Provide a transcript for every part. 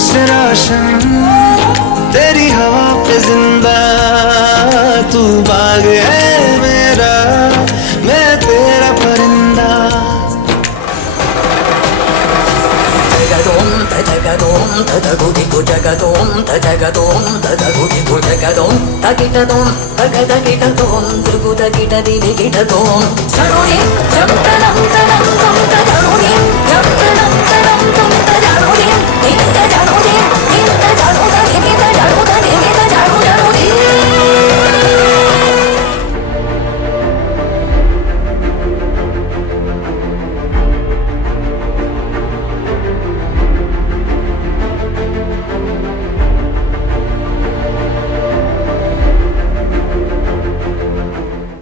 से रोशन तेरी हवा पे जिंदा, तू बाग है मेरा, मैं तेरा परिंदा। जगदोम तजगदोम तजगुदिगु जगदोम तजगदोम तजगुदिगु जगदोम तगिटदोम तगदगिटदोम दुर्गुदगिटदिगिटदोम जरुनि जम्तनं तनं तं तजरुनि जम्तनं तनं तं तजरुनि नित जरुनि नित जरुदनि नित जरुदनि नित जरुदनि।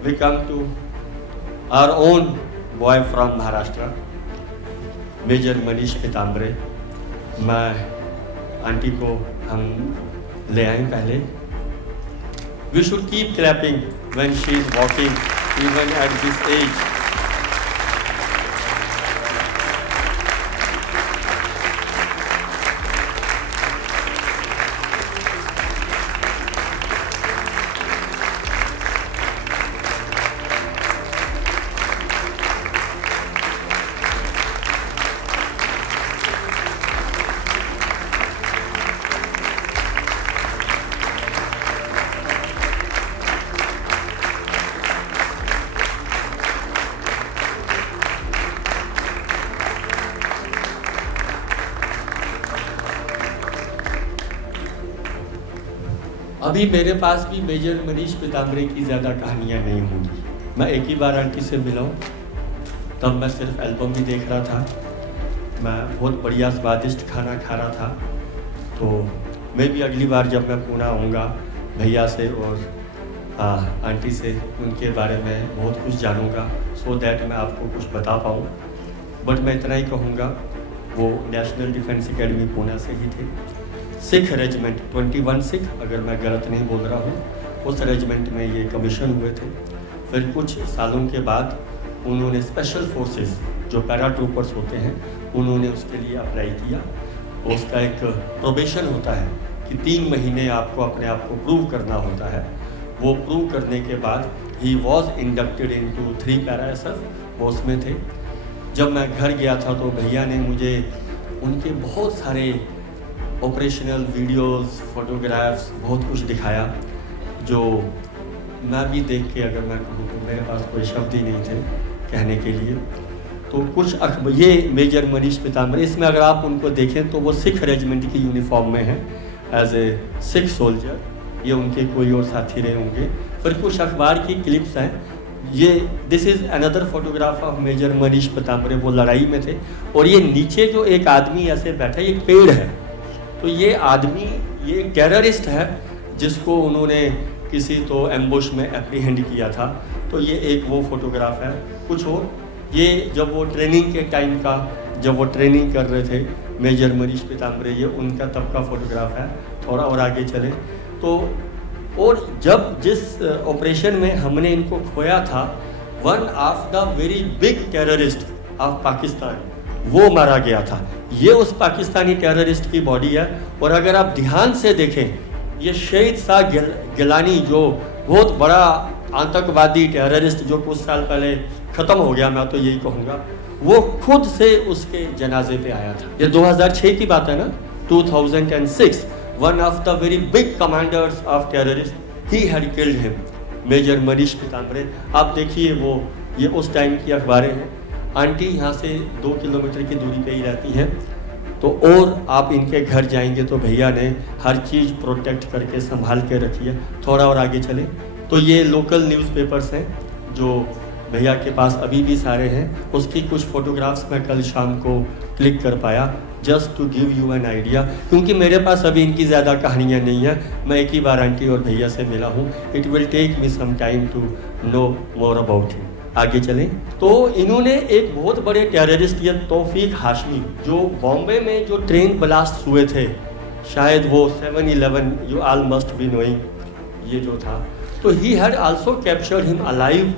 We come to our own boy from Maharashtra, Major Manish Pitambre. मैं आंटी को हम ले आए पहले. We should keep clapping when she is walking, even at this age. अभी मेरे पास भी मेजर मनीष पिताम्बरे की ज़्यादा कहानियाँ नहीं होंगी. मैं एक ही बार आंटी से मिला हूँ, तब मैं सिर्फ एल्बम ही देख रहा था. मैं बहुत बढ़िया स्वादिष्ट खाना खा रहा था. तो मैं भी अगली बार जब मैं पुणे आऊँगा भैया से और आंटी से उनके बारे में बहुत कुछ जानूँगा, सो दैट मैं आपको कुछ बता पाऊँ. बट मैं इतना ही कहूँगा, वो नेशनल डिफेंस एकेडमी पुणे से ही थे. सिख रेजिमेंट 21 सिख, अगर मैं गलत नहीं बोल रहा हूँ, उस रेजिमेंट में ये कमीशन हुए थे. फिर कुछ सालों के बाद उन्होंने स्पेशल फोर्सेस जो पैरा ट्रूपर्स होते हैं, उन्होंने उसके लिए अप्लाई किया. उसका एक प्रोबेशन होता है कि 3 महीने आपको अपने आप को प्रूव करना होता है. वो प्रूव करने के बाद he was inducted into 3 para SF, वो उसमें थे. जब मैं घर गया था तो भैया ने मुझे उनके बहुत सारे ऑपरेशनल वीडियोस, फोटोग्राफ्स, बहुत कुछ दिखाया, जो मैं भी देख के अगर मैं कहूँ तो मेरे पास कोई शब्द ही नहीं थे कहने के लिए. तो कुछ ये मेजर मनीष पिताम्बरे, इसमें अगर आप उनको देखें तो वो सिख रेजिमेंट की यूनिफॉर्म में हैं एज ए सिख सोल्जर. ये उनके कोई और साथी रहे होंगे. फिर कुछ अखबार की क्लिप्स हैं. ये this is another photograph of major Manish Pitambare. वो लड़ाई में थे और ये नीचे जो एक आदमी ऐसे बैठा, ये पेड़ है. तो ये आदमी, ये टेररिस्ट है जिसको उन्होंने किसी तो एम्बुश में एप्रीहेंड किया था. तो ये एक वो फोटोग्राफ है. कुछ और ये जब वो ट्रेनिंग के टाइम का, जब वो ट्रेनिंग कर रहे थे मेजर मनीष पिताम्बरे, ये उनका तब का फोटोग्राफ है. थोड़ा और आगे चले तो, और जब जिस ऑपरेशन में हमने इनको खोया था, one of the very big terrorist of Pakistan, वो मारा गया था. ये उस पाकिस्तानी टेररिस्ट की बॉडी है. और अगर आप ध्यान से देखें, ये शहीद शाह गिलानी जो बहुत बड़ा आतंकवादी टेररिस्ट जो कुछ साल पहले ख़त्म हो गया, मैं तो यही कहूँगा, वो खुद से उसके जनाजे पे आया था. ये 2006 की बात है ना. 2006 one of the very big commanders of terrorist, he had killed him, major Manish Pitambare. आप देखिए, वो ये उस टाइम की अखबारें हैं. आंटी यहाँ से 2 किलोमीटर की दूरी पे ही रहती हैं. तो और आप इनके घर जाएंगे तो भैया ने हर चीज़ प्रोटेक्ट करके संभाल के रखी है. थोड़ा और आगे चले तो ये लोकल न्यूज़पेपर्स हैं जो भैया के पास अभी भी सारे हैं. उसकी कुछ फ़ोटोग्राफ्स मैं कल शाम को क्लिक कर पाया, just to give you an idea, क्योंकि मेरे पास अभी इनकी ज़्यादा कहानियाँ नहीं हैं. मैं एक ही बार आंटी और भैया से मिला हूँ. It will take me some time to know more about him. आगे चलें तो इन्होंने एक बहुत बड़े टेररिस्ट, ये तौफीक हाशमी, जो बॉम्बे में जो ट्रेन ब्लास्ट हुए थे, शायद वो 7/11, you all must be knowing, ये जो था, तो he had also captured him alive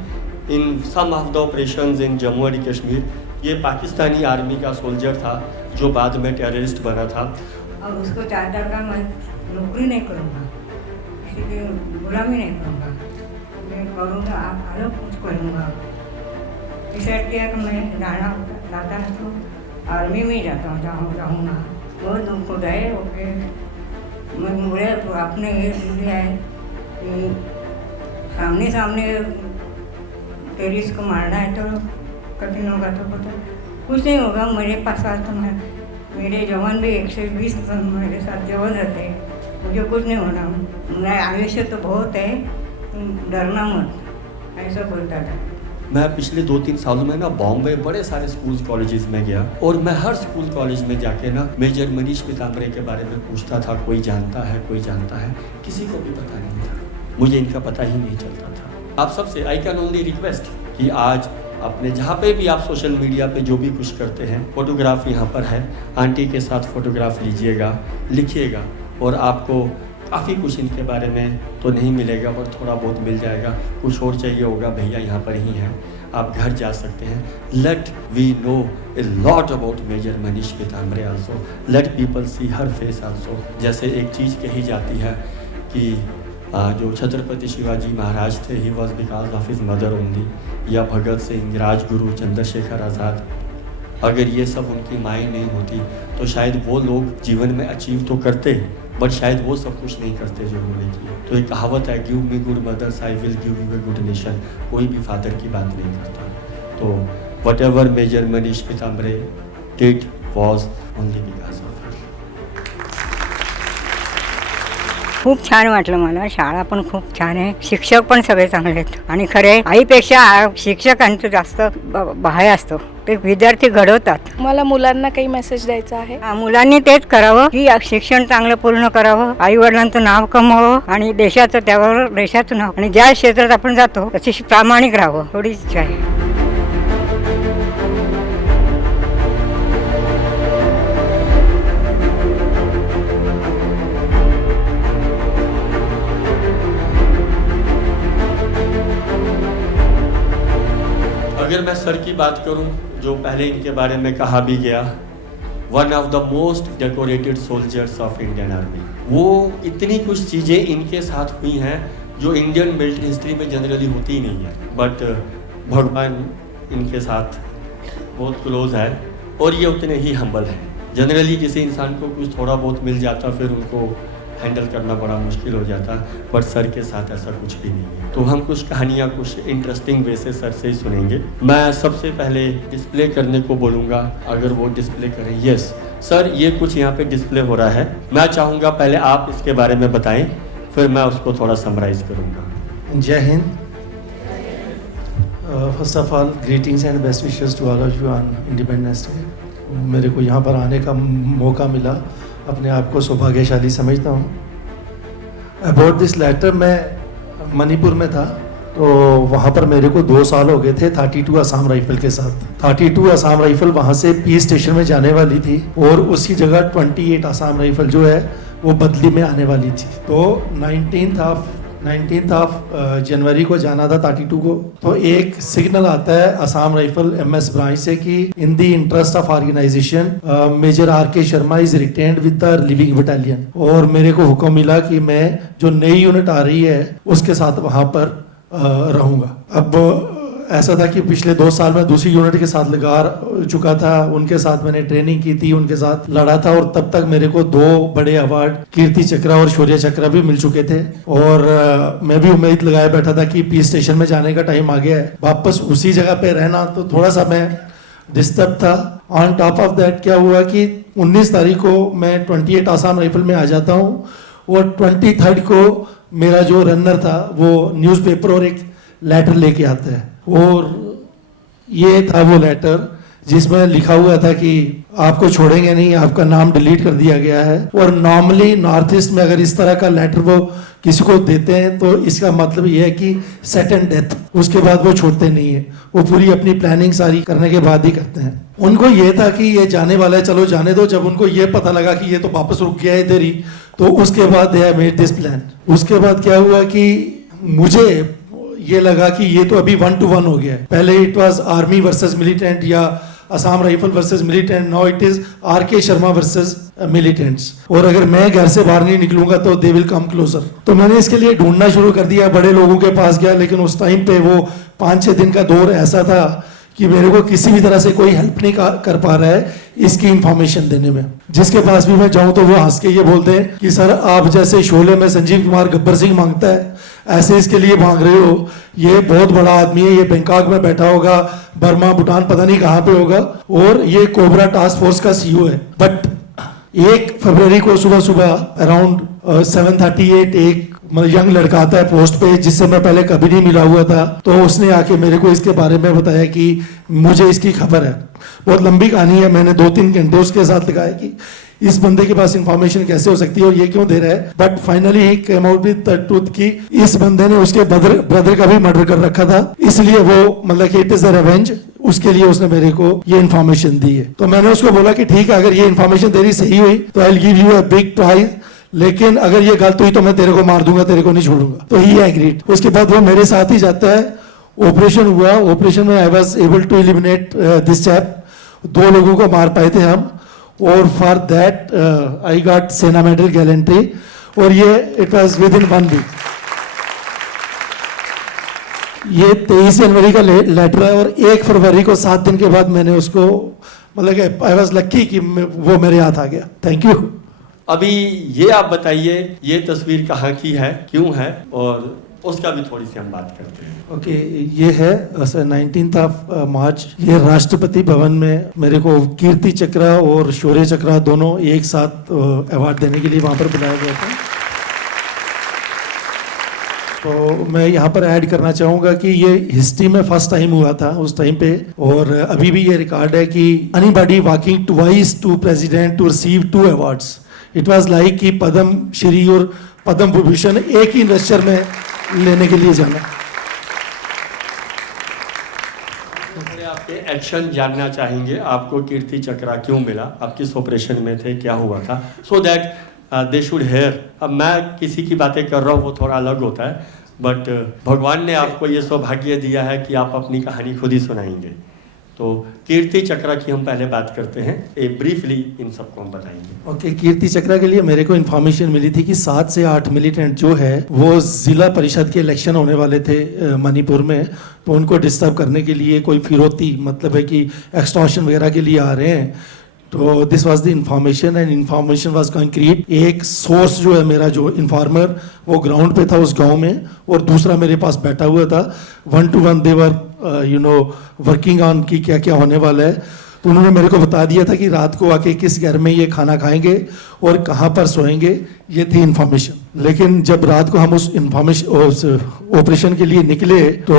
in some of the operations in Jammu and Kashmir. ये पाकिस्तानी आर्मी का सोल्जर था जो बाद में टेररिस्ट बना था. और उसको चाहता था मैं नौकरी नहीं करूँगा, किसी की गुलामी नहीं करूँगा, मैं करूँगा आप अलग कुछ करूँगा। डिसाइड किया कि मैं जाता है तो आर्मी में जाता हूँ जाऊँगा। बहुत दुख होता है। ओके मैं मुझे आपने ये दिया है कि सामने टेररिस्ट को मारना है तो कठिन होगा, तो पता कुछ नहीं होगा। मेरे पास आज तो मेरे जवान भी 120 मेरे साथ जवान रहते हैं, मुझे कुछ नहीं होना। मेरा आयुष्य तो बहुत है, डरना मत, ऐसा बोलता था। मैं पिछले 2-3 सालों में ना बॉम्बे बड़े सारे स्कूल कॉलेजेस में गया और मैं हर स्कूल कॉलेज में जाके ना मेजर मनीष पीताम्बरे के बारे में पूछता था, कोई जानता है, कोई जानता है, किसी को भी पता नहीं था, मुझे इनका पता ही नहीं चलता था। आप सबसे आई कैन ओनली रिक्वेस्ट कि आज अपने जहाँ पे भी आप सोशल मीडिया पे जो भी कुछ करते हैं, फोटोग्राफ यहाँ पर है, आंटी के साथ फोटोग्राफ लीजिएगा, लिखिएगा और आपको काफ़ी कुछ इनके बारे में तो नहीं मिलेगा पर थोड़ा बहुत मिल जाएगा। कुछ और चाहिए होगा भैया यहाँ पर ही हैं, आप घर जा सकते हैं। Let we know a lot about major Manish Pitambare also, let people see her face also. जैसे एक चीज़ कही जाती है कि जो छत्रपति शिवाजी महाराज थे, he was because of his mother only, या भगत सिंह, राजगुरु, चंद्रशेखर आज़ाद, अगर ये सब उनकी माई नहीं होती तो शायद वो लोग जीवन में अचीव तो करते बट शायद वो सब कुछ नहीं करते जो उन्होंने किया। तो एक कहावत है, give me good mothers I will give you a good nation. कोई भी फादर की बात नहीं करता। तो whatever major Manish Pitambare did was only because of her. खूप छान वाटलं मला। शाळा पण खूप छान आहे, शिक्षक पण सगळे चांगले आहेत आणि खरे आईपेक्षा शिक्षकांचं जास्त भाय असतो, ते विद्यार्थी घडवतात। मला मुलांना काही मेसेज द्यायचा आहे। मुलांनी तेच करावं की शिक्षण चांगलं पूर्ण करावं, आई वडिलांचं नाव कमवावं आणि देशाचं त्यावर देशाचं नाव, आणि ज्या क्षेत्रात आपण जातो त्याची प्रामाणिक राहावं, थोडी इच्छा आहे। अगर मैं सर की बात करूं, जो पहले इनके बारे में कहा भी गया, one of the most decorated soldiers of Indian army. वो इतनी कुछ चीज़ें इनके साथ हुई हैं जो इंडियन मिलिट्री हिस्ट्री में जनरली होती ही नहीं है, बट भगवान इनके साथ बहुत क्लोज है और ये उतने ही हम्बल हैं। जनरली किसी इंसान को कुछ थोड़ा बहुत मिल जाता फिर उनको हैंडल करना बड़ा मुश्किल हो जाता, बट सर के साथ ऐसा कुछ भी नहीं है। तो हम कुछ कहानियाँ कुछ इंटरेस्टिंग वे से सर से ही सुनेंगे। मैं सबसे पहले डिस्प्ले करने को बोलूँगा, अगर वो डिस्प्ले करें। यस सर, ये कुछ यहाँ पे डिस्प्ले हो रहा है, मैं चाहूँगा पहले आप इसके बारे में बताएं, फिर मैं उसको थोड़ा समराइज करूँगा। जय हिंद। First of all greetings and best wishes to all of you on Independence Day. मेरे को यहाँ पर आने का मौका मिला, अपने आप को सौभाग्यशाली समझता हूँ। अबाउट दिस लेटर, मैं मणिपुर में था तो वहाँ पर मेरे को 2 साल हो गए थे 32 असम राइफल के साथ। 32 असम राइफल वहाँ से पीस स्टेशन में जाने वाली थी और उसकी जगह 28 असम राइफल जो है वो बदली में आने वाली थी। तो 19th ऑफ जनवरी को जाना था 32 को। तो एक सिग्नल आता है असम राइफल MS ब्रांच से कि in the interest of organisation major RK Sharma is retained with the living battalion. और मेरे को हुक्म मिला कि मैं जो नई यूनिट आ रही है उसके साथ वहां पर रहूंगा। अब ऐसा था कि पिछले 2 साल में दूसरी यूनिट के साथ लगा चुका था, उनके साथ मैंने ट्रेनिंग की थी, उनके साथ लड़ा था और तब तक मेरे को 2 बड़े अवार्ड कीर्ति चक्र और शौर्य चक्र भी मिल चुके थे। और मैं भी उम्मीद लगाए बैठा था कि पीस स्टेशन में जाने का टाइम आ गया है, वापस उसी जगह पे रहना तो थोड़ा सा मैं डिस्टर्ब था। ऑन टॉप ऑफ दैट क्या हुआ कि 19 तारीख को मैं 28 आसाम राइफल में आ जाता हूँ और 23 को मेरा जो रनर था वो न्यूज़पेपर और एक लेटर लेके आता है। और ये था वो लेटर जिसमें लिखा हुआ था कि आपको छोड़ेंगे नहीं, आपका नाम डिलीट कर दिया गया है। और नॉर्मली नॉर्थ ईस्ट में अगर इस तरह का लेटर वो किसी को देते हैं तो इसका मतलब ये है कि सेट एंड डेथ, उसके बाद वो छोड़ते नहीं है, वो पूरी अपनी प्लानिंग सारी करने के बाद ही करते हैं। उनको ये था कि ये जाने वाला है, चलो जाने दो। जब उनको ये पता लगा कि ये तो वापस रुक गया है इधर ही, तो उसके बाद they have made this plan. उसके बाद क्या हुआ कि मुझे ये लगा कि ये तो अभी 1-to-1 हो गया है। पहले it was army versus militant या Assam rifle versus militant, now it is RK Sharma versus militants, और अगर मैं घर से बाहर नहीं निकलूंगा तो दे विल कम क्लोजर। तो मैंने इसके लिए ढूंढना शुरू कर दिया, बड़े लोगों के पास गया, लेकिन उस टाइम पे वो 5-6 दिन का दौर ऐसा था कि मेरे को किसी भी तरह से कोई हेल्प नहीं कर पा रहा है इसकी इंफॉर्मेशन देने में। जिसके पास भी मैं जाऊं तो वो हंस के ये बोलते हैं कि सर आप जैसे शोले में संजीव कुमार गब्बर सिंह मांगता है ऐसे इसके लिए मांग रहे हो, ये बहुत बड़ा आदमी है, ये बैंकॉक में बैठा होगा, बर्मा भूटान पता नहीं कहाँ पे होगा, और ये कोबरा टास्क फोर्स का सीईओ है। बट 1 फरवरी को सुबह सुबह अराउंड 7:38 एक यंग लड़का आता है पोस्ट पे, जिससे मैं पहले कभी नहीं मिला हुआ था, तो उसने आके मेरे को इसके बारे में बताया कि मुझे इसकी खबर है। बहुत लंबी कहानी है, मैंने 2-3 घंटे उसके साथ लगाया कि इस बंदे के पास इंफॉर्मेशन कैसे हो सकती है और ये क्यों दे रहा है। But finally he came out with the truth कि इस बंदे ने उसके ब्रदर का भी मर्डर कर रखा था, इसलिए वो मतलब कि इट इज अ रिवेंज, उसके लिए उसने मेरे को ये इन्फॉर्मेशन दी है। तो मैंने उसको बोला कि ठीक है, अगर ये इन्फॉर्मेशन तेरी सही हुई तो I will give you a big prize, लेकिन अगर ये गलत हुई तो मैं तेरे को मार दूंगा, तेरे को नहीं छोड़ूंगा। तो ही एग्रीड। उसके बाद वो मेरे साथ ही जाता है, ऑपरेशन हुआ, ऑपरेशन में I was able to eliminate this chap, 2 लोगों को मार पाए थे हम, और for that I got Sena medal gallantry, और ये it was within 1 week. ये 23 जनवरी का लेटर है, और 1 फरवरी को 7 दिन के बाद मैंने उसको मतलब आई वाज लकी कि वो मेरे हाथ आ गया। Thank you. अभी ये आप बताइए ये तस्वीर कहाँ की है, क्यों है, और उसका भी थोड़ी सी हम बात करते हैं। ओके, ये है 19 मार्च, ये राष्ट्रपति भवन में मेरे को कीर्ति चक्र और शौर्य चक्र दोनों एक साथ अवार्ड देने के लिए वहाँ पर बुलाया गया था। तो मैं यहाँ पर ऐड करना चाहूँगा कि ये हिस्ट्री में फर्स्ट टाइम हुआ था उस टाइम पे, और अभी भी ये रिकॉर्ड है कि anybody walking twice to president to receive 2 awards. It was like कि पद्म श्री और पद्म विभूषण एक ही इन्वेस्टर में लेने के लिए जाना। आपके एक्शन जानना चाहेंगे, आपको कीर्ति चक्र क्यों मिला, आप किस ऑपरेशन में थे, क्या हुआ था, so that they should hear. अब मैं किसी की बातें कर रहा हूँ वो थोड़ा अलग होता है, बट भगवान ने आपको ये सौभाग्य दिया है कि आप अपनी कहानी खुद ही सुनाएंगे। तो कीर्ति चक्र की हम पहले बात करते हैं, ब्रीफली इन सबको हम बताएंगे। ओके, कीर्ति चक्र के लिए मेरे को इन्फॉर्मेशन मिली थी कि 7 से 8 मिलिटेंट जो है वो जिला परिषद के इलेक्शन होने वाले थे मणिपुर में, तो उनको डिस्टर्ब करने के लिए कोई फिरौती मतलब है कि एक्सटॉर्शन वगैरह के लिए आ रहे हैं। तो this was the information and information was concrete. एक सोर्स जो है मेरा जो इन्फॉर्मर वो ग्राउंड पे था उस गांव में, और दूसरा मेरे पास बैठा हुआ था। 1 to 1 they were working on कि क्या क्या होने वाला है। तो उन्होंने मेरे को बता दिया था कि रात को आके किस घर में ये खाना खाएंगे और कहाँ पर सोएंगे, ये थी इन्फॉर्मेशन। लेकिन जब रात को हम उस ऑपरेशन के लिए निकले तो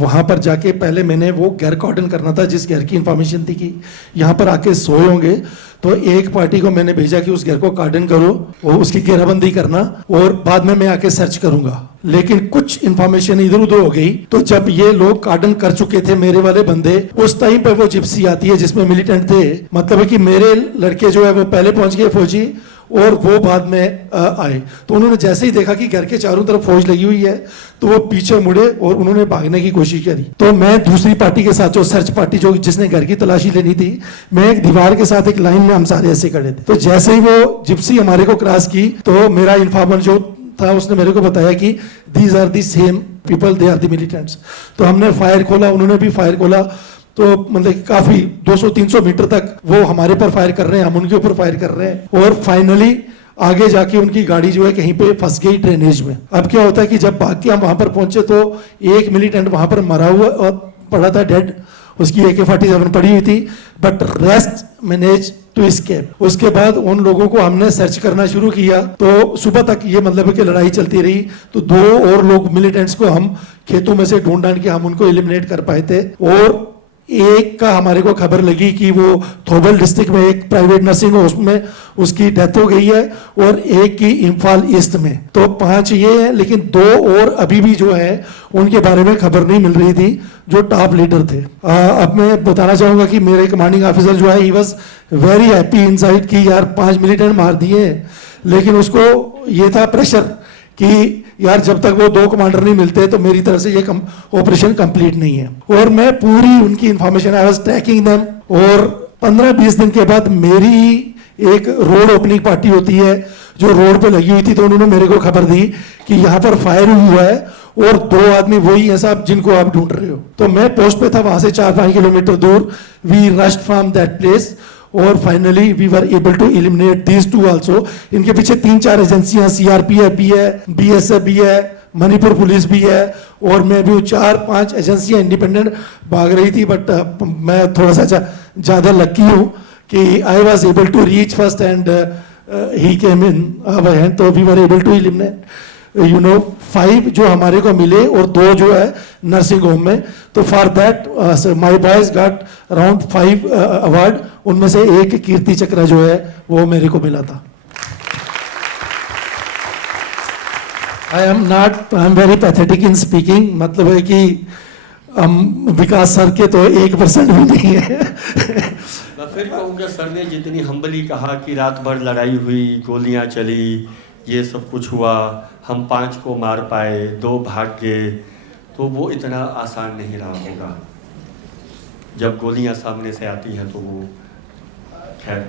वहाँ पर जाके पहले मैंने वो घर कॉर्डन करना था जिस घर की इन्फॉर्मेशन थी कि यहाँ पर आके सोए होंगे। तो एक पार्टी को मैंने भेजा कि उस घर को कॉर्डन करो और उसकी घेराबंदी करना, और बाद में मैं आके सर्च करूंगा। लेकिन कुछ इन्फॉर्मेशन इधर उधर हो गई। तो जब ये लोग कॉर्डन कर चुके थे मेरे वाले बंदे, उस टाइम पे वो जिप्सी आती है जिसमें मिलिटेंट थे, मतलब है कि मेरे लड़के जो है वो पहले पहुंच गए फौजी, और वो बाद में आए। तो उन्होंने जैसे ही देखा कि घर के चारों तरफ फौज लगी हुई है तो वो पीछे मुड़े और उन्होंने भागने की कोशिश करी। तो मैं दूसरी पार्टी के साथ, जो सर्च पार्टी जो जिसने घर की तलाशी लेनी थी, मैं एक दीवार के साथ एक लाइन में हम सारे ऐसे खड़े थे। तो जैसे ही वो जिप्सी हमारे को क्रॉस की तो मेरा इन्फॉर्मर जो था उसने मेरे को बताया कि these are the same people, they are the militants. तो हमने फायर खोला, उन्होंने भी फायर खोला। तो मतलब काफी 200-300 मीटर तक वो हमारे पर फायर कर रहे हैं, हम उनके ऊपर फायर कर रहे हैं, और फाइनली आगे जाके उनकी गाड़ी जो है कहीं पे फंस गई ड्रेनेज में। अब क्या होता है कि जब भाग के हम वहां पर पहुंचे तो एक मिलिटेंट वहां पर मरा हुआ और पड़ा था डेड, उसकी AK-47 पड़ी हुई थी, but rest manage to escape. उसके बाद उन लोगों को हमने सर्च करना शुरू किया। तो सुबह तक ये मतलब है कि लड़ाई चलती रही। तो 2 और लोग मिलिटेंट्स को हम खेतों में से ढूंढ के हम उनको एलिमिनेट कर पाए थे, और एक का हमारे को खबर लगी कि वो थोबल डिस्ट्रिक्ट में एक प्राइवेट नर्सिंग होम में उसकी डेथ हो गई है, और एक की इम्फाल ईस्ट में। तो 5 ये है, लेकिन 2 और अभी भी जो है उनके बारे में खबर नहीं मिल रही थी, जो टॉप लीडर थे। अब मैं बताना चाहूंगा कि मेरे कमांडिंग ऑफिसर जो है he was very happy inside कि यार 5 मिलिटेंट मार दिए, लेकिन उसको ये था प्रेशर कि यार जब तक वो 2 कमांडर नहीं मिलते तो मेरी तरफ से ये ऑपरेशन कंप्लीट नहीं है। और मैं पूरी उनकी information I was tracking them, और 15-20 दिन के बाद मेरी एक रोड ओपनिंग पार्टी होती है जो रोड पे लगी हुई थी, तो उन्होंने मेरे को खबर दी कि यहाँ पर फायर हुआ है और 2 आदमी वही हैं साहब जिनको आप ढूंढ रहे हो। तो मैं पोस्ट पे था, वहां से 4-5 किलोमीटर दूर। We rushed from that place और finally we were able to eliminate these 2 also. इनके पीछे 3-4 एजेंसियां, सीआरपीएफ भी है, बीएसएफ भी है, मणिपुर पुलिस भी है, और मैं भी 4-5 एजेंसियां इंडिपेंडेंट भाग रही थी। बट मैं थोड़ा सा ज्यादा लकी हूँ कि I was able to reach first and he came in our hand. तो we were able to eliminate 5 जो हमारे को मिले और 2 जो है नर्सिंग होम में। तो for that my boys got around 5 award, उनमें से एक कीर्ति चक्र जो है वो मेरे को मिला था। I am very pathetic in speaking, मतलब है कि विकास सर के तो 1% भी नहीं है। मैं फिर कहूँगा, सर ने जितनी हम्बली कहा कि रात भर लड़ाई हुई, गोलियां चली, ये सब कुछ हुआ, हम 5 को मार पाए, 2 भाग गए, तो वो इतना आसान नहीं रहा होगा। जब गोलियां सामने से आती हैं तो वो खैर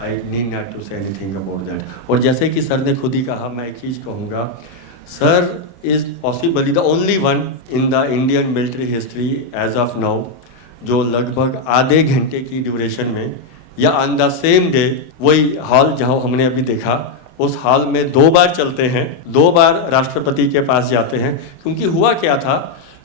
I need not to say anything about that. और जैसे कि सर ने खुद ही कहा, मैं एक चीज़ कहूँगा, sir is possibly the only one in the Indian military history as of now जो लगभग आधे घंटे की ड्यूरेशन में या ऑन द सेम डे वही हॉल जहाँ हमने अभी देखा उस हॉल में 2 बार चलते हैं, 2 बार राष्ट्रपति के पास जाते हैं। क्योंकि हुआ क्या था,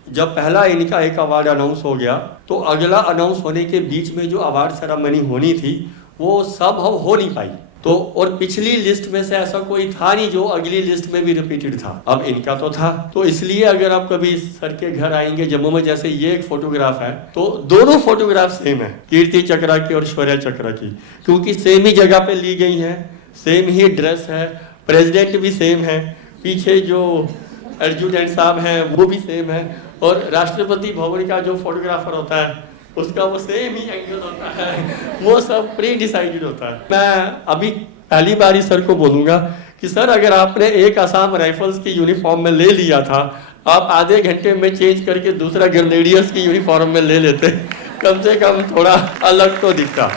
जब पहला इनका एक अवार्ड अनाउंस हो गया तो अगला अनाउंस होने के बीच में जो अवार्ड सेरेमनी होनी थी वो सब हो नहीं पाई। तो और पिछली लिस्ट में से ऐसा कोई था नहीं जो अगली लिस्ट में भी रिपीटेड था, अब इनका तो था। तो इसलिए अगर आप कभी सर के घर आएंगे जम्मू में, जैसे ये एक फोटोग्राफ है, तो दोनों फोटोग्राफ सेम है, कीर्ति चक्रा की और शौर्य चक्रा की, क्योंकि सेम ही जगह पे ली गई है, सेम ही ड्रेस है, प्रेसिडेंट भी सेम है, पीछे जो एडजुटेंट साहब हैं वो भी सेम है, और राष्ट्रपति भवन का जो फोटोग्राफर होता है उसका वो सेम ही एंगल होता है, वो सब प्री डिसाइडेड होता है। मैं अभी पहली बार ही सर को बोलूँगा कि सर अगर आपने एक असम राइफल्स की यूनिफॉर्म में ले लिया था, आप आधे घंटे में चेंज करके दूसरा ग्रेनेडियर्स की यूनिफॉर्म में ले लेते, कम से कम थोड़ा अलग तो दिखता।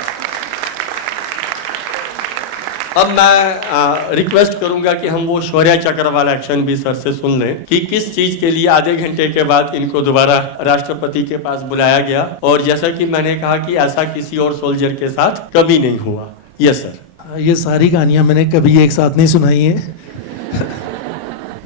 अब मैं रिक्वेस्ट करूंगा कि हम वो शौर्य चक्र वाला एक्शन भी सर से सुन लें कि किस चीज के लिए आधे घंटे के बाद इनको दोबारा राष्ट्रपति के पास बुलाया गया, और जैसा कि मैंने कहा कि ऐसा किसी और सोल्जर के साथ कभी नहीं हुआ। Yes sir. ये सारी कहानियां मैंने कभी एक साथ नहीं सुनाई है।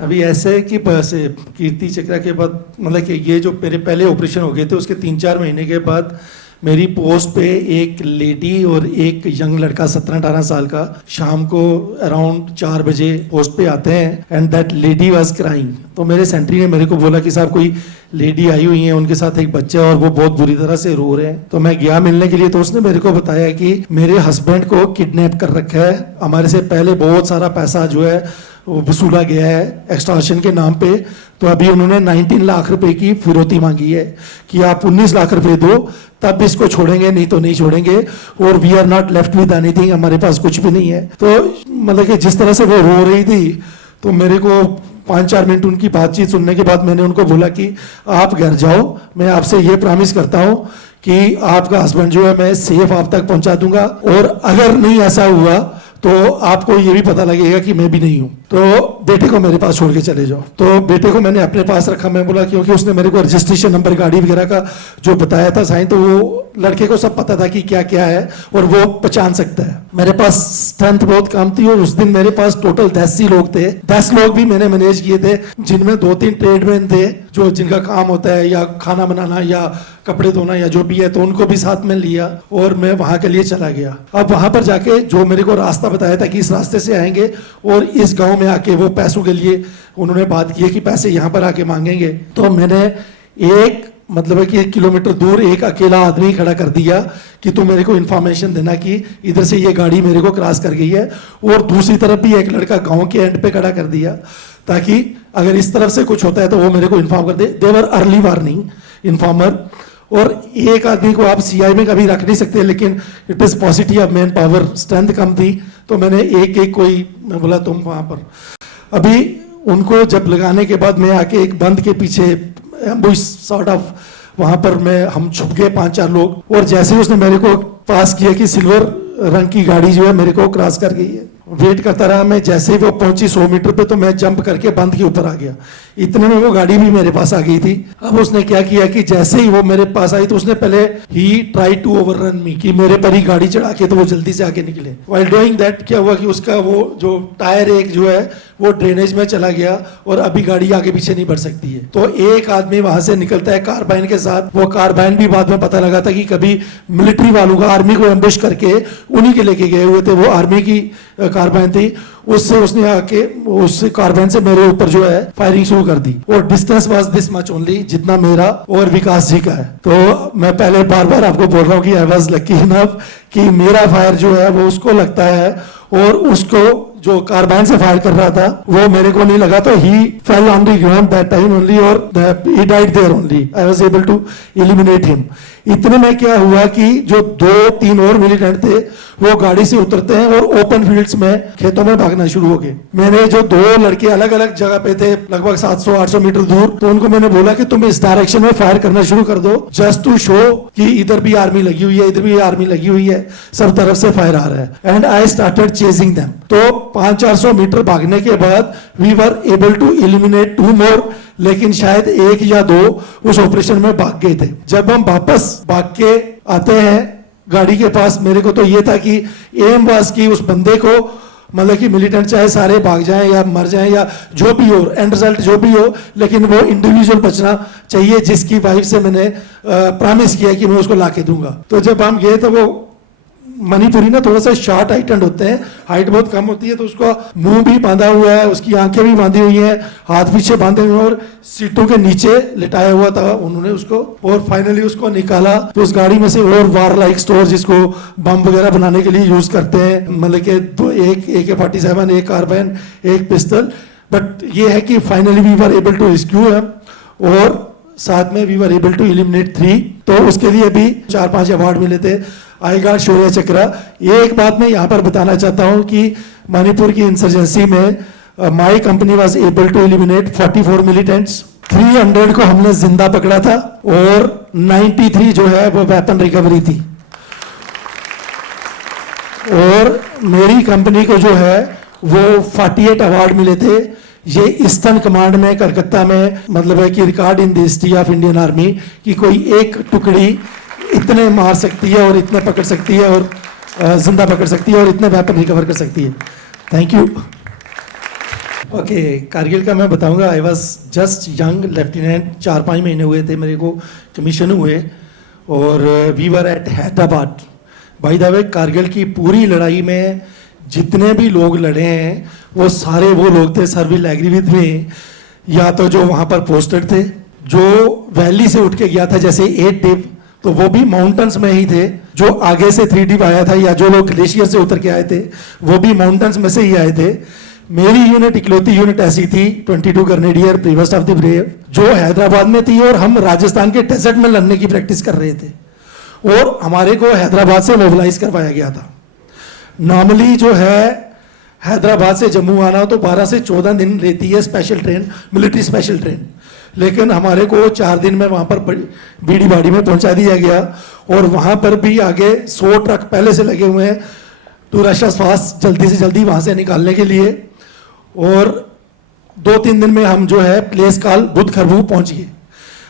अभी ऐसे कि कीर्ति चक्रा के बाद, मतलब कि ये जो मेरे पहले ऑपरेशन हो गए थे उसके 3-4 महीने के बाद मेरी पोस्ट पे एक लेडी और एक यंग लड़का 17-18 साल का शाम को अराउंड 4 बजे पोस्ट पे आते हैं, and that lady was crying. तो मेरे सेंट्री ने मेरे को बोला कि साहब कोई लेडी आई हुई है, उनके साथ एक बच्चा और वो बहुत बुरी तरह से रो रहे हैं। तो मैं गया मिलने के लिए, तो उसने मेरे को बताया कि मेरे हस्बैंड को किडनैप कर रखा है, हमारे से पहले बहुत सारा पैसा जो है वो वसूला गया है एक्सटॉर्शन के नाम पे। तो अभी उन्होंने 19 लाख रुपए की फिरौती मांगी है कि आप 19 लाख रुपए दो तब इसको छोड़ेंगे, नहीं तो नहीं छोड़ेंगे, और we are not left with anything, हमारे पास कुछ भी नहीं है। तो मतलब कि जिस तरह से वो रो रही थी, तो मेरे को 5-4 मिनट उनकी बातचीत सुनने के बाद मैंने उनको बोला कि आप घर जाओ, मैं आपसे ये प्रॉमिस करता हूँ कि आपका हस्बैंड जो है मैं सेफ आप तक पहुंचा दूंगा, और अगर नहीं ऐसा हुआ तो आपको ये भी पता लगेगा कि मैं भी नहीं हूं, तो बेटे को मेरे पास छोड़ के चले जाओ। तो बेटे को मैंने अपने पास रखा। मैं बोला क्योंकि उसने मेरे को रजिस्ट्रेशन नंबर गाड़ी वगैरह का जो बताया था साइन, तो वो लड़के को सब पता था कि क्या क्या है और वो पहचान सकता है। मेरे पास स्ट्रेंथ बहुत कम थी और उस दिन मेरे पास टोटल 10 ही लोग थे। 10 लोग भी मैंने मैनेज किए थे, जिनमें 2-3 ट्रेडमैन थे जो जिनका काम होता है या खाना बनाना या कपड़े धोना या जो भी है, तो उनको भी साथ में लिया और मैं वहां के लिए चला गया। अब वहां पर जाके जो मेरे को रास्ता बताया था कि इस रास्ते से आएंगे और इस गांव में आके वो पैसों के लिए उन्होंने बात की है कि पैसे यहाँ पर आके मांगेंगे। तो मैंने एक मतलब है कि 1 किलोमीटर दूर एक अकेला आदमी खड़ा कर दिया कि तू मेरे को इन्फॉर्मेशन देना कि इधर से ये गाड़ी मेरे को क्रॉस कर गई है, और दूसरी तरफ भी एक लड़का गांव के एंड पे खड़ा कर दिया ताकि अगर इस तरफ से कुछ होता है तो वो मेरे को इन्फॉर्म कर दे। देवर अर्ली वार्निंग इन्फॉर्मर। और एक आदमी को आप सीआई में कभी रख नहीं सकते, लेकिन it is positive man power, strength कम थी, तो मैंने एक कोई मैं बोला तुम वहां पर। अभी उनको जब लगाने के बाद मैं आके एक बंद के पीछे एम्बुश सॉर्ट ऑफ वहां पर हम छुप गए 5-4 लोग, और जैसे उसने मेरे को पास किया कि सिल्वर रंग की गाड़ी जो है मेरे को क्रॉस कर गई है। वेट करता रहा मैं, जैसे ही वो पहुंची 100 मीटर पे तो मैं जंप करके बंद के ऊपर आ गया। इतने में वो गाड़ी भी मेरे पास आ गई थी। अब उसने क्या किया कि जैसे ही वो मेरे पास आई तो उसने पहले ही ट्राई टू ओवररन मी, कि मेरे पर ही गाड़ी चढ़ा के तो वो जल्दी से आगे निकले। व्हाइल डूइंग दैट क्या हुआ कि उसका वो जो टायर एक जो है वो ड्रेनेज में चला गया और अभी गाड़ी आगे पीछे नहीं बढ़ सकती है। तो एक आदमी वहां से निकलता है कार्बाइन के साथ। वो कार्बाइन भी बाद में पता लगा था कि कभी मिलिट्री वालों का आर्मी को एम्बुश करके उन्हीं के लेके गए हुए थे, वो आर्मी की कार्बाइन थी। उससे उसने आके उस कार्बाइन से मेरे ऊपर जो है फायरिंग शुरू कर दी, और distance was this much only, जितना मेरा और विकास जी का है। तो मैं पहले बार बार आपको बोल रहा हूँ कि आई वाज लकी इनफ कि मेरा फायर जो है वो उसको लगता है, और उसको जो कार्बाइन से फायर कर रहा था वो मेरे को नहीं लगा। तो he fell on the ground that time only, और he died there only. I was able to eliminate him. इतने में क्या हुआ कि जो 2-3 और मिलिटेंट थे वो गाड़ी से उतरते हैं और ओपन फील्ड्स में खेतों में भागना शुरू हो गए। मैंने जो 2 लड़के अलग अलग जगह पे थे लगभग 700-800 मीटर दूर, तो उनको मैंने बोला कि तुम इस डायरेक्शन में फायर करना शुरू कर दो, जस्ट टू शो कि इधर भी आर्मी लगी हुई है, इधर भी आर्मी लगी हुई है, सब तरफ से फायर आ रहा है। And I started chasing them. तो 500-400 मीटर भागने के बाद we were able to eliminate 2 more, लेकिन शायद 1 या 2 उस ऑपरेशन में भाग गए थे। जब हम वापस भाग के आते हैं गाड़ी के पास, मेरे को तो ये था कि एम वाज कि उस बंदे को, मतलब कि मिलिटेंट चाहे सारे भाग जाएं या मर जाएं या जो भी हो, एंड रिजल्ट जो भी हो, लेकिन वो इंडिविजुअल बचना चाहिए जिसकी वाइफ से मैंने प्रॉमिस किया कि मैं उसको लाके दूंगा। तो जब हम गए तो वो मणिपुरी ना थोड़ा सा शॉर्ट हाइटेंड होते हैं, हाइट बहुत कम होती है, तो उसका मुंह भी बांधा हुआ है, उसकी आंखें भी बांधी हुई हैं, हाथ पीछे बांधे हुए हैं, और सीटों के नीचे लिटाया हुआ था उन्होंने उसको। और फाइनली उसको निकाला तो उस गाड़ी में से और वार लाइक स्टोर जिसको बम वगैरह बनाने के लिए यूज करते हैं, मतलब कि एक AK-47, एक कार्बाइन, एक पिस्टल। बट ये है कि finally we were able to rescue him, और साथ में we were able to eliminate 3। तो उसके लिए भी 4-5 अवार्ड मिले थे। आई गॉट शौर्य चक्र। एक बात मैं यहाँ पर बताना चाहता हूँ कि मणिपुर की इंसर्जेंसी में my company was able to eliminate 44 militants. 300 को हमने जिंदा पकड़ा था, और 93 जो है वो वेपन रिकवरी थी। और मेरी कंपनी को जो है वो 48 अवार्ड मिले थे। ये ईस्टर्न कमांड में कलकत्ता में, मतलब है कि record in the history of Indian army कि कोई एक टुकड़ी इतने मार सकती है और इतने पकड़ सकती है और जिंदा पकड़ सकती है और इतने वेपन रिकवर कर सकती है। Thank you. ओके, कारगिल का मैं बताऊंगा। I was just young lieutenant, 4-5 महीने हुए थे मेरे को कमीशन हुए, और we were at Hyderabad. By the way, Kargil की पूरी लड़ाई में जितने भी लोग लड़े हैं वो सारे वो लोग थे सर्विल एग्री विद मी, या तो जो वहां पर पोस्टेड थे, जो वैली से उठ के गया था जैसे 8 डिव, तो वो भी माउंटेन्स में ही थे। जो आगे से 3 डिव आया था या जो लोग ग्लेशियर से उतर के आए थे वो भी माउंटेन्स में से ही आए थे। मेरी यूनिट इकलौती यूनिट ऐसी थी, 22 ग्रेनेडियर प्रीवेस्ट ऑफ द ब्रेव, जो हैदराबाद में थी, और हम राजस्थान के डेजर्ट में लड़ने की प्रैक्टिस कर रहे थे, और हमारे को हैदराबाद से मोबिलाइज करवाया गया था। नॉर्मली जो है हैदराबाद से जम्मू आना तो 12 से 14 दिन लेती है special train, military special train, लेकिन हमारे को 4 दिन में वहां पर बीड़ी बाड़ी में पहुंचा दिया गया। और वहां पर भी आगे 100 ट्रक पहले से लगे हुए हैं टू रश अस फास्ट, जल्दी से जल्दी वहां से निकालने के लिए। और 2-3 दिन में हम जो है प्लेस कॉल बुध खरबू पहुंच गए।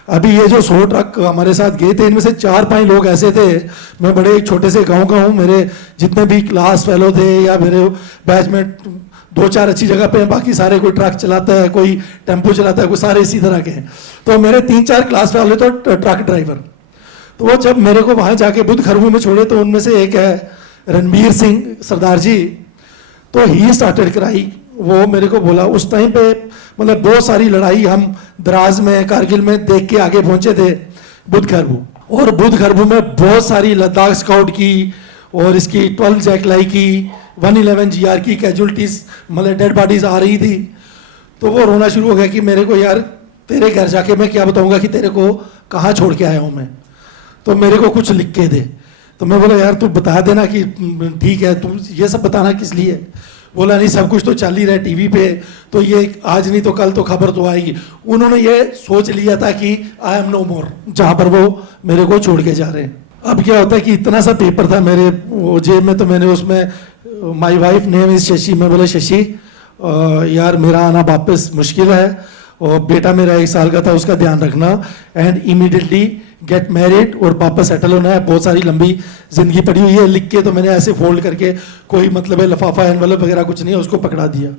अभी ये जो 100 ट्रक हमारे साथ गए थे, इनमें से 4-5 लोग ऐसे थे, मैं बड़े एक छोटे से गांव का हूँ, मेरे जितने भी क्लास फेलो थे या मेरे बैच में 2-4 अच्छी जगह पे हैं, बाकी सारे कोई ट्रक चलाता है, कोई टेम्पो चलाता है, कोई सारे इसी तरह के हैं। तो मेरे 3-4 क्लास फेलो तो ट्रक ड्राइवर। तो वो जब मेरे को वहां जाके बुध खरबू में छोड़े तो उनमें से एक है रणबीर सिंह सरदार जी, तो ही स्टार्टेड कराई। वो मेरे को बोला उस टाइम पे, मतलब बहुत सारी लड़ाई हम द्रास में कारगिल में देख के आगे पहुंचे थे बुध खरबू, और बुध खरबू में बहुत सारी लद्दाख स्काउट की और इसकी 12 जैकलाई की 111 GR की कैजुअलिटीज, मतलब डेड बॉडीज आ रही थी। तो वो रोना शुरू हो गया कि मेरे को यार तेरे घर जाके मैं क्या बताऊंगा कि तेरे को कहाँ छोड़ के आया हूँ मैं, तो मेरे को कुछ लिख के दे। तो मैं बोला यार तू बता देना कि ठीक है, तुम ये सब बताना किस लिए। बोला नहीं सब कुछ तो चल ही रहा है टीवी पे, तो ये आज नहीं तो कल तो खबर तो आएगी। उन्होंने ये सोच लिया था कि आई एम नो मोर, जहां पर वो मेरे को छोड़ के जा रहे हैं। अब क्या होता है कि इतना सा पेपर था मेरे वो जेब में, तो मैंने उसमें my wife name is Shashi, मैं बोला शशि यार मेरा आना वापस मुश्किल है, और बेटा मेरा 1 साल का था, उसका ध्यान रखना, एंड इमीडिएटली गेट मैरिड और वापस सेटल होना है, बहुत सारी लंबी जिंदगी पड़ी हुई है। लिख के तो मैंने ऐसे फोल्ड करके, कोई मतलब है लफाफा एनवेलप वगैरह कुछ नहीं है, उसको पकड़ा दिया।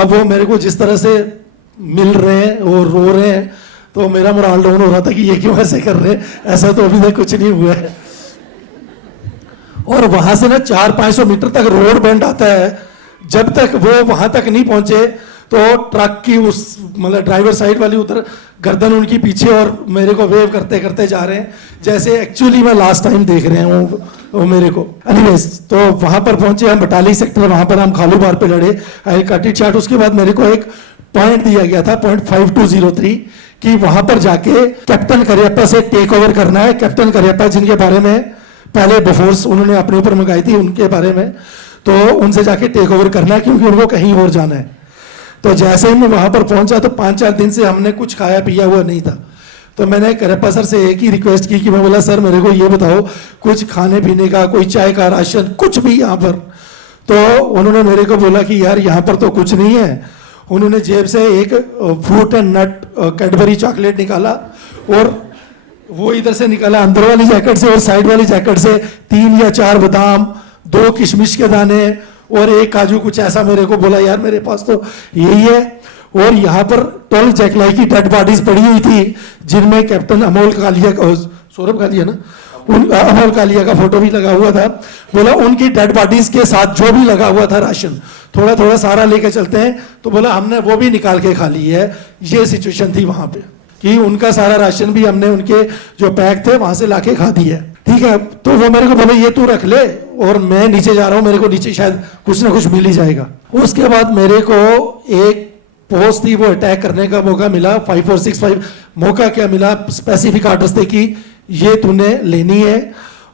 अब वो मेरे को जिस तरह से मिल रहे हैं और रो रहे हैं, तो मेरा मोराल डाउन हो रहा था कि ये क्यों ऐसे कर रहे हैं, ऐसा तो अभी तक कुछ नहीं हुआ है। और वहां से ना 400-500 मीटर तक रोड बेंड आता है, जब तक वो वहां तक नहीं पहुंचे तो ट्रक की उस मतलब ड्राइवर साइड वाली उधर गर्दन उनकी पीछे, और मेरे को वेव करते करते जा रहे हैं जैसे एक्चुअली मैं लास्ट टाइम देख रहे हैं वो मेरे को। एनीवेज, तो वहां पर पहुंचे हम, बटाली सेक्टर, वहां पर हम खालू बार पे लड़े, आई कट इट शॉर्ट। उसके बाद मेरे को एक पॉइंट दिया गया था, पॉइंट 5203, कि वहां पर जाके कैप्टन करियप्पा से टेक ओवर करना है। कैप्टन करियप्पा जिनके बारे में पहले बफोर्स उन्होंने अपने ऊपर मंगाई थी, उनके बारे में, तो उनसे जाके टेक ओवर करना है, क्योंकि उनको कहीं और जाना है। तो जैसे ही मैं वहां पर पहुंचा तो 5-4 दिन से हमने कुछ खाया पिया हुआ नहीं था। तो मैंने करियप्पा सर से एक ही रिक्वेस्ट की कि मैं बोला सर मेरे को ये बताओ कुछ खाने पीने का, कोई चाय का राशन, कुछ भी यहाँ पर। तो उन्होंने मेरे को बोला कि यार यहाँ पर तो कुछ नहीं है। उन्होंने जेब से एक fruit and nut Cadbury chocolate निकाला, और वो इधर से निकाला अंदर वाली जैकेट से, और साइड वाली जैकेट से 3 या 4 बादाम, 2 किशमिश के दाने और 1 काजू, कुछ ऐसा मेरे को बोला यार मेरे पास तो यही है। और यहाँ पर 12 जैकलाई की डेड बॉडीज पड़ी हुई थी, जिनमें कैप्टन अमोल कालिया का, सौरभ कालिया ना, अमोल कालिया का फोटो भी लगा हुआ था। बोला उनकी डेड बॉडीज के साथ जो भी लगा हुआ था राशन, थोड़ा थोड़ा सारा लेके चलते हैं। तो बोला हमने वो भी निकाल के खा ली है। ये सिचुएशन थी वहां पे कि उनका सारा राशन भी हमने उनके जो पैक थे वहां से लाके खा दी है। ठीक है, तो वो मेरे को बोले ये तू रख ले, और मैं नीचे जा रहा हूँ, मेरे को नीचे शायद कुछ ना कुछ मिल ही जाएगा। उसके बाद मेरे को एक पोस्ट थी, वो अटैक करने का मौका मिला, 5465। मौका क्या मिला, स्पेसिफिक आर्डर्स थे कि ये तूने लेनी है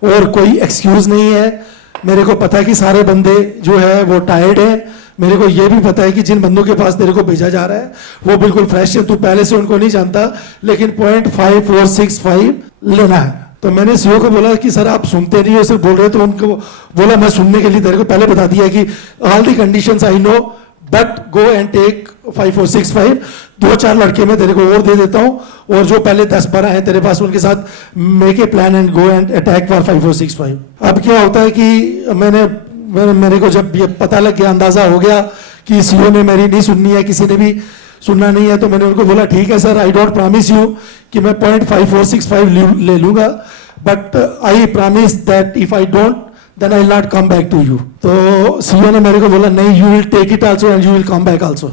और कोई एक्सक्यूज नहीं है। मेरे को पता है कि सारे बंदे जो है वो टायर्ड है, मेरे को ये भी पता है कि जिन बंदों के पास तेरे को भेजा जा रहा है वो बिल्कुल फ्रेश है, तू पहले से उनको नहीं जानता, लेकिन 0.5465 लेना है। तो मैंने सीओ को बोला कि सर आप सुनते नहीं हो, सिर्फ बोल रहे, तो उनको बोला मैं सुनने के लिए तेरे को पहले बता दिया कि all the conditions I know, but go and take 5465। 2-4 लड़के मैं तेरे को और दे देता हूं, और जो पहले 10-12 हैं तेरे पास उनके साथ make a plan and go and attack for 5465। अब क्या होता है कि मेरे को जब ये पता लग गया, अंदाजा हो गया कि सीओ ने मेरी नहीं सुननी है, किसी ने भी सुनना नहीं है, तो मैंने उनको बोला ठीक है sir, I don't promise you कि मैं 0.5465 ले लूंगा, but I promise that if I don't then I will not come back to you. तो सीओ ने मेरे को बोला नहीं, you will take it also and you will come back also.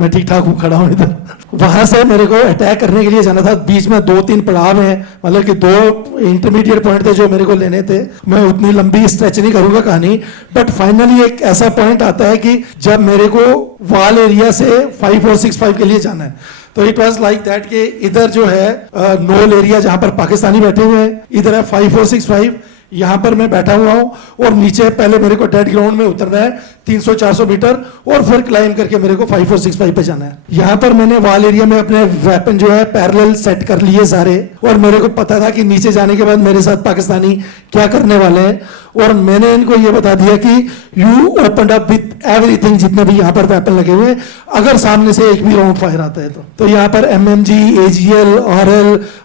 मैं ठीक ठाक खड़ा हूँ इधर। वहां से मेरे को अटैक करने के लिए जाना था, बीच में 2-3 पड़ाव हैं, मतलब कि 2 इंटरमीडिएट पॉइंट थे जो मेरे को लेने थे। मैं उतनी लंबी स्ट्रेच नहीं करूंगा कहानी, बट फाइनली एक ऐसा पॉइंट आता है कि जब मेरे को वाल एरिया से 5465 के लिए जाना है, तो इट वाज लाइक दैट कि इधर जो है नोल एरिया जहां पर पाकिस्तानी बैठे हुए हैं, इधर है 5465, यहां पर मैं बैठा हुआ हूं, और नीचे पहले मेरे को डेड ग्राउंड में उतरना है 300-400 मीटर, और फिर क्लाइम करके मेरे को 5465 पे जाना है। यहां पर मैंने वाल एरिया में अपने वेपन जो है पैरेलल सेट कर लिए सारे, और मेरे को पता था कि नीचे जाने के बाद मेरे साथ पाकिस्तानी क्या करने वाले हैं, और मैंने इनको ये बता दिया कि you open up with everything, जितने भी यहाँ पर वेपन लगे हुए, अगर सामने से एक भी राउंड फायर आता है तो यहाँ पर MMG, AGL,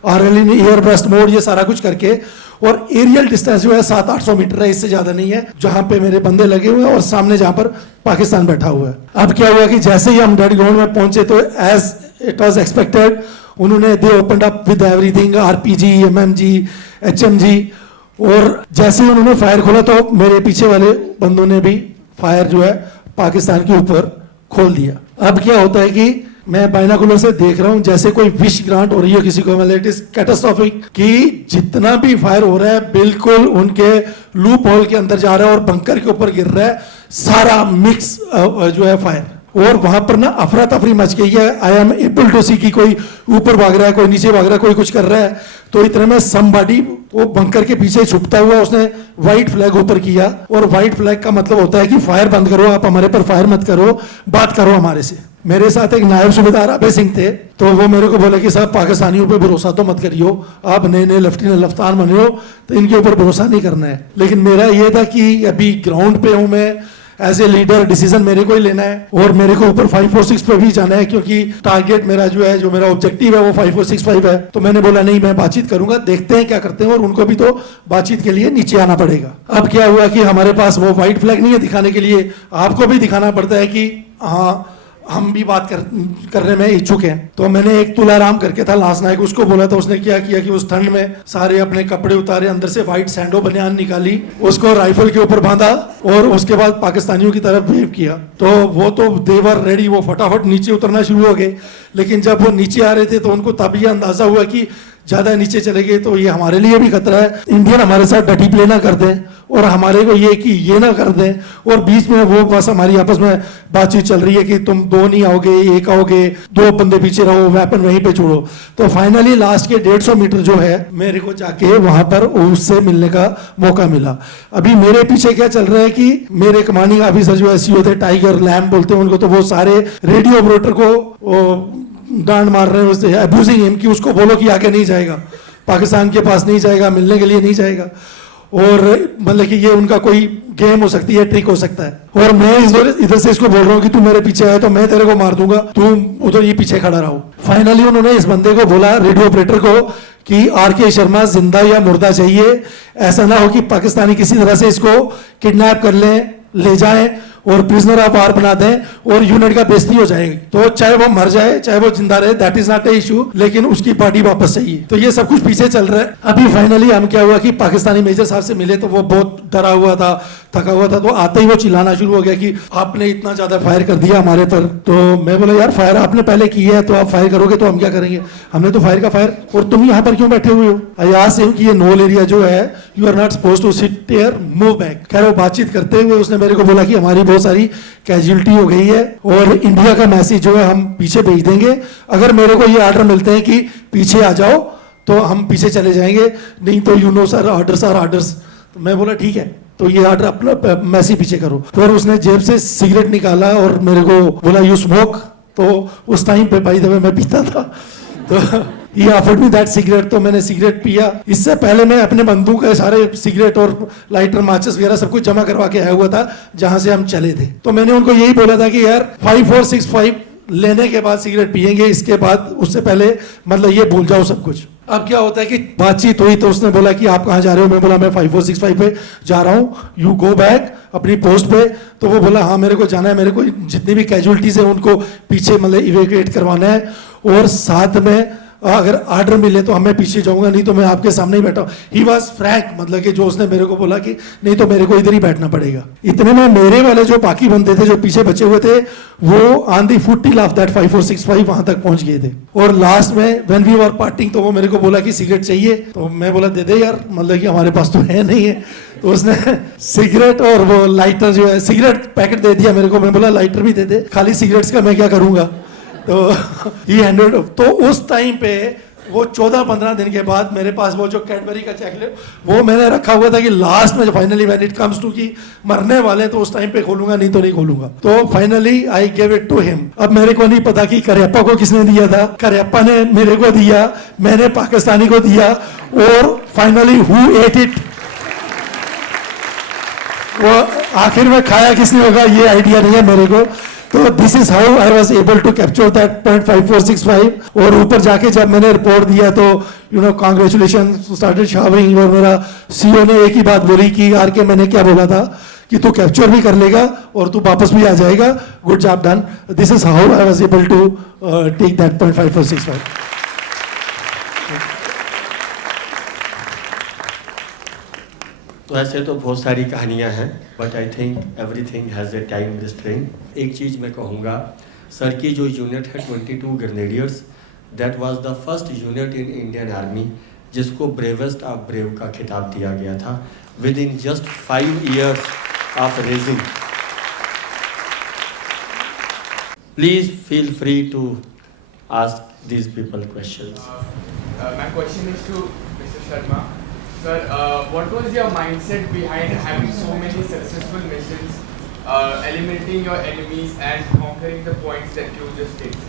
RL in air burst mode, ये सारा कुछ करके, और एरियल डिस्टेंस जो है 700-800 मीटर है, इससे ज्यादा नहीं है, जहां पे मेरे बंदे लगे हुए हैं और सामने जहां पर पाकिस्तान बैठा हुआ है। अब क्या हुआ कि जैसे ही हम डेड ग्राउंड में पहुंचे तो एज इट वाज एक्सपेक्टेड, उन्होंने they opened up with everything, RPG, MMG, HMG, और जैसे ही उन्होंने फायर खोला तो मेरे पीछे वाले बंदों ने भी फायर जो है पाकिस्तान के ऊपर खोल दिया। अब क्या होता है कि मैं बाइनाकुलर से देख रहा हूं जैसे कोई विश ग्रांट हो रही है किसी को, मतलब इट इज कैटास्ट्रोफिक, कि जितना भी फायर हो रहा है बिल्कुल उनके लूप होल के अंदर जा रहा है और बंकर के ऊपर गिर रहा है, सारा मिक्स जो है फायर। और वहां पर ना अफरा तफरी मच गई है। आई एम एबल टू सी कि कोई ऊपर भाग रहा है, कोई नीचे भाग रहा है, कोई कुछ कर रहा है। तो इतने में समबॉडी वो बंकर के पीछे छुपता हुआ उसने व्हाइट फ्लैग ऊपर किया, और व्हाइट फ्लैग का मतलब होता है कि फायर बंद करो, आप हमारे पर फायर मत करो, बात करो हमारे से। मेरे साथ एक नायब सूबेदार आबे सिंह थे, तो वो मेरे को बोले कि साहब पाकिस्तानियों पे भरोसा तो मत करियो, आप नए नए लेफ्टिनेंट लफ्तान बने हो तो इनके ऊपर भरोसा नहीं करना है। लेकिन मेरा ये था कि अभी ग्राउंड पे हूं मैं, एज ए लीडर डिसीजन मेरे को ही लेना है, और मेरे को ऊपर 546 पे भी जाना है, क्योंकि टारगेट मेरा जो है, जो मेरा ऑब्जेक्टिव है वो 5465 है। तो मैंने बोला नहीं, मैं बातचीत करूंगा, देखते हैं क्या करते हैं, और उनको भी तो बातचीत के लिए नीचे आना पड़ेगा। अब क्या हुआ कि हमारे पास वो व्हाइट फ्लैग नहीं है दिखाने के लिए, आपको भी दिखाना पड़ता है कि हाँ हम भी बात करने में इच्छुक हैं। तो मैंने एक तुलाराम करके था लास्ट नाइट, उसको बोला था, उसने क्या किया कि उस ठंड में सारे अपने कपड़े उतारे, अंदर से व्हाइट सैंडो बनियान निकाली, उसको राइफल के ऊपर बांधा, और उसके बाद पाकिस्तानियों की तरफ वेव किया। तो वो तो देवर रेडी, वो फटाफट नीचे उतरना शुरू हो गए। लेकिन जब वो नीचे आ रहे थे तो उनको तब ये अंदाजा हुआ कि ज्यादा नीचे चले गए तो ये हमारे लिए भी खतरा है, इंडियन हमारे साथ डटी प्ले ना कर दें, और हमारे को ये कि ये ना कर दें। और बीच में वो बस हमारी आपस में बातचीत चल रही है कि तुम दो नहीं आओगे, एक आओगे, दो बंदे पीछे रहो, वेपन वहीं पे छोड़ो। तो फाइनली लास्ट के 150 मीटर जो है मेरे को जाके वहां पर उससे मिलने का मौका मिला। अभी मेरे पीछे क्या चल रहा है कि मेरे कमांडिंग ऑफिसर जो SCO थे, टाइगर लैम्प बोलते हैं उनको, तो वो सारे रेडियो ऑपरेटर को डांड मार रहे हैं, उससे अब्यूजिंग हिम कि उसको बोलो कि आगे नहीं जाएगा, पाकिस्तान के पास नहीं जाएगा, मिलने के लिए नहीं जाएगा। और मतलब कि ये उनका कोई गेम हो सकती है, ट्रिक हो सकता है। और मैं इधर से इसको बोल रहा हूँ कि तू मेरे पीछे आए तो मैं तेरे को मार दूंगा, तू उधर ये पीछे खड़ा रहो। फाइनली उन्होंने इस बंदे को बोला, रेडियो ऑपरेटर को, कि RK शर्मा जिंदा या मुर्दा चाहिए, ऐसा ना हो कि पाकिस्तानी किसी तरह से इसको किडनैप कर लें, ले जाएं और प्रिजनर ऑफ वार बना दें और यूनिट का बेइज्जती हो जाएगी। तो चाहे वो मर जाए चाहे वो जिंदा रहे, that is not a issue, लेकिन उसकी बॉडी वापस चाहिए। तो ये सब कुछ पीछे चल रहा है। अभी फाइनली हम क्या हुआ कि पाकिस्तानी मेजर साहब से मिले, तो वो बहुत डरा हुआ था, थका हुआ था। तो आते ही वो चिल्लाना शुरू हो गया कि आपने इतना ज्यादा फायर कर दिया हमारे पर। तो मैं बोला यार फायर आपने पहले की है, तो आप फायर करोगे तो हम क्या करेंगे, हमने तो फायर का फायर, और तुम यहाँ पर क्यों बैठे हुए हो। आई आस्क्ड हिम कि ये नोल एरिया जो है, you are not supposed to sit here, move back. खैर वो बातचीत करते हुए उसने मेरे को बोला कि हमारी बहुत सारी कैजुअलिटी हो गई है और इंडिया का मैसेज जो है हम पीछे भेज देंगे, अगर मेरे को ये ऑर्डर मिलते हैं कि पीछे आ जाओ तो हम पीछे चले जाएंगे, नहीं तो you know sir orders are orders. तो मैं बोला ठीक है, तो ये ऑर्डर अपना मैसेज पीछे करो। फिर उसने जेब से सिगरेट निकाला और मेरे को बोला यू स्मोक। तो उस टाइम पे भाई दबे मैं पीता था, तो ये ऑफर्ड मी दैट सिगरेट। तो मैंने सिगरेट पिया। इससे पहले मैं अपने बंदूक के सारे सिगरेट और लाइटर माचिस वगैरह सब कुछ जमा करवा के आया हुआ था जहां से हम चले थे। तो मैंने उनको यही बोला था कि यार 5465 लेने के बाद सिगरेट पियेंगे, इसके बाद उससे पहले मतलब ये भूल जाओ सब कुछ। अब क्या होता है कि बातचीत हुई तो उसने बोला कि आप कहाँ जा रहे हो, मैं बोला मैं 5465 पे जा रहा हूँ, यू गो बैक अपनी पोस्ट पे। तो वो बोला हाँ मेरे को जाना है, मेरे को जितनी भी कैजुअलिटीज है उनको पीछे मतलब इवैक्यूएट करवाना है, और साथ में अगर ऑर्डर मिले तो मैं पीछे जाऊंगा, नहीं तो मैं आपके सामने ही बैठा हूँ। ही वॉज फ्रैंक, मतलब कि जो उसने मेरे को बोला कि नहीं तो मेरे को इधर ही बैठना पड़ेगा। इतने में मेरे वाले जो बाकी बंदे थे जो पीछे बचे हुए थे, वो on the foot till of that 5465 वहां तक पहुंच गए थे। और लास्ट में व्हेन वी वर पार्टिंग, तो वो मेरे को बोला कि सिगरेट चाहिए, तो मैं बोला दे दे यार, मतलब कि हमारे पास तो है नहीं है। तो उसने सिगरेट और वो लाइटर जो है, सिगरेट पैकेट दे दिया मेरे को, मैं बोला लाइटर भी दे दे, खाली सिगरेट्स का मैं क्या करूंगा। तो ये 100। तो उस टाइम पे वो 14-15 दिन के बाद मेरे पास वो जो कैडबरी का चॉकलेट वो मैंने रखा हुआ था कि लास्ट में finally when it comes to कि मरने वाले तो उस टाइम पे खोलूंगा, नहीं तो नहीं खोलूंगा। तो finally I give it to him. अब मेरे को नहीं पता कि करियप्पा को किसने दिया था, करियप्पा ने मेरे को दिया, मैंने पाकिस्तानी को दिया, और फाइनली हु एट इट, वो आखिर में खाया किसने होगा ये आइडिया नहीं है मेरे को। तो this is how I was able to capture that 5465। और ऊपर जाके जब मैंने रिपोर्ट दिया तो you know congratulation started showering, और मेरा CEO ने एक ही बात बोली कि यार के मैंने क्या बोला था कि तू कैप्चर भी कर लेगा और तू वापस भी आ जाएगा, good job done. This is how I was able to take that 5465। तो ऐसे तो बहुत सारी कहानियां हैं, but I think everything has a time restraint. एक चीज़ मैं कहूँगा, सर की जो यूनिट है 22 grenadiers, that was the first unit in Indian army जिसको ब्रेवेस्ट ऑफ ब्रेव का खिताब दिया गया था with in just 5 years of raising. please feel free to ask these people questions. My question is to Mr. Sharma. Sir, what was your mindset behind having so many successful missions, eliminating your enemies and conquering the points that you just did?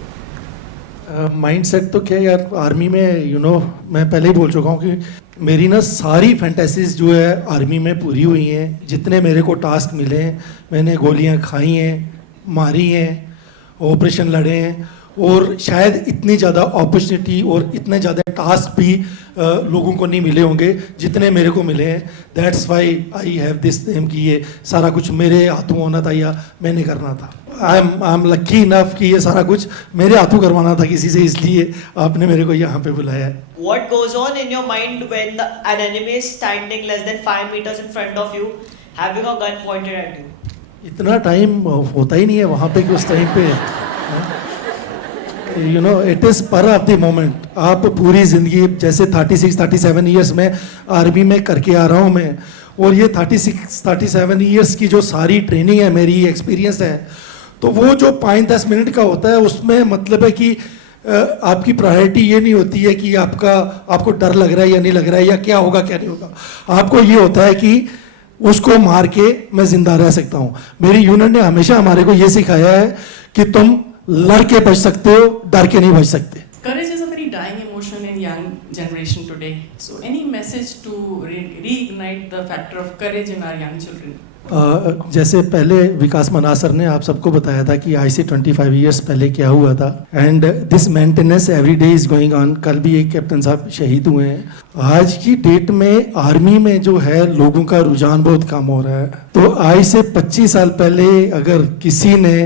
Mindset तो क्या यार, army में मैं पहले ही बोल चुका हूँ कि मेरी ना सारी फैंटेसीज जो है आर्मी में पूरी हुई हैं। जितने मेरे को टास्क मिले हैं, मैंने गोलियाँ खाई हैं, मारी हैं, ऑपरेशन लड़े हैं, और शायद इतनी ज़्यादा अपॉर्चुनिटी और इतने ज़्यादा टास्क भी लोगों को नहीं मिले होंगे जितने मेरे को मिले हैं। That's why I have this name कि ये सारा कुछ मेरे हाथों होना था या मैंने करना था। आई एम लकी इनफ कि ये सारा कुछ मेरे हाथों करवाना था किसी से, इसलिए आपने मेरे को यहाँ पे बुलाया है। What goes on in your mind when an enemy is standing less than 5 meters in front of you, having a gun pointed at you? इतना टाइम होता ही नहीं है वहाँ पे कि उस टाइम पे इट इज़ पर ऑफ द मोमेंट। आप पूरी ज़िंदगी जैसे 36-37 ईयर्स में आर्मी में करके आ रहा हूँ मैं, और ये 36-37 ईयर्स की जो सारी ट्रेनिंग है, मेरी एक्सपीरियंस है, तो वो जो 5-10 मिनट का होता है उसमें मतलब है कि आपकी प्रायोरिटी ये नहीं होती है कि आपको डर लग रहा है या नहीं लग रहा है या क्या होगा क्या नहीं होगा। आपको ये होता है कि उसको मार के मैं जिंदा रह सकता हूँ। मेरी यूनिट ने हमेशा हमारे को ये सिखाया है कि तुम लड़ के बच सकते हो, डर के नहीं बच सकते। Courage is a very dying emotion in young generation today. So any message to reignite the factor of courage in our young children? जैसे पहले विकास मना सर ने आप सबको बताया था कि आज से 25 ईयर्स पहले क्या हुआ था, and this maintenance every day is going on. कल भी एक कैप्टन साहब शहीद हुए हैं। आज की डेट में आर्मी में जो है लोगों का रुझान बहुत कम हो रहा है। तो आज से 25 साल पहले अगर किसी ने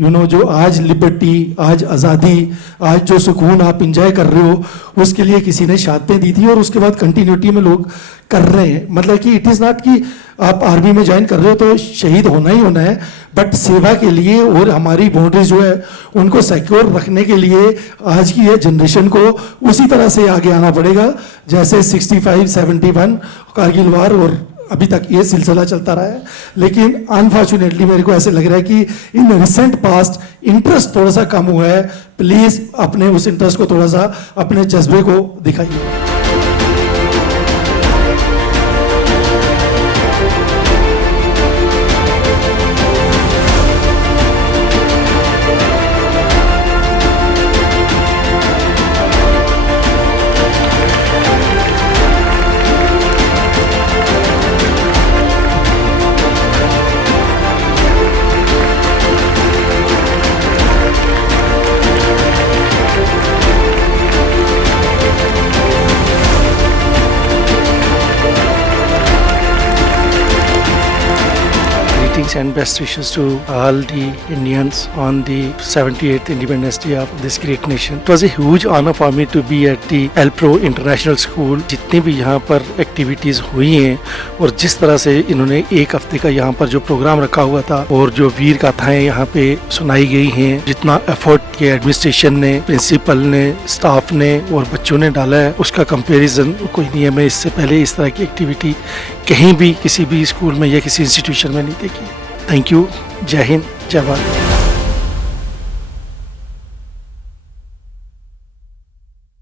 जो आज लिबर्टी, आज आज़ादी, आज जो सुकून आप इंजॉय कर रहे हो, उसके लिए किसी ने शहादतें दी थी और उसके बाद कंटिन्यूटी में लोग कर रहे हैं। मतलब कि इट इज़ नॉट कि आप आर्मी में ज्वाइन कर रहे हो तो शहीद होना ही होना है, बट सेवा के लिए और हमारी बाउंड्रीज जो है उनको सिक्योर रखने के लिए आज की ये जनरेशन को उसी तरह से आगे आना पड़ेगा जैसे 65-71 कारगिल वार और अभी तक ये सिलसिला चलता रहा है। लेकिन अनफॉर्चुनेटली मेरे को ऐसे लग रहा है कि इन रिसेंट पास्ट इंटरेस्ट थोड़ा सा कम हुआ है। प्लीज अपने उस इंटरेस्ट को थोड़ा सा, अपने जज्बे को दिखाइए। And best wishes to all the Indians on the 78th Independence Day of this great nation. It was a huge honor for me to be at the Alpro International School. जितने भी यहाँ पर एक्टिविटीज़ हुई हैं और जिस तरह से इन्होंने एक हफ्ते का यहाँ पर जो प्रोग्राम रखा हुआ था और जो वीर गाथाएं यहाँ पे सुनाई गई हैं, जितना एफर्ट के एडमिनिस्ट्रेशन ने, प्रिंसिपल ने, स्टाफ ने और बच्चों ने डाला है, उसका कंपैरिजन कोई नहीं है। मैं इससे पहले इस तरह की एक्टिविटी कहीं भी किसी भी स्कूल में या किसी इंस्टीट्यूशन में नहीं देखी। Thank you. जय हिंद, जय भारत।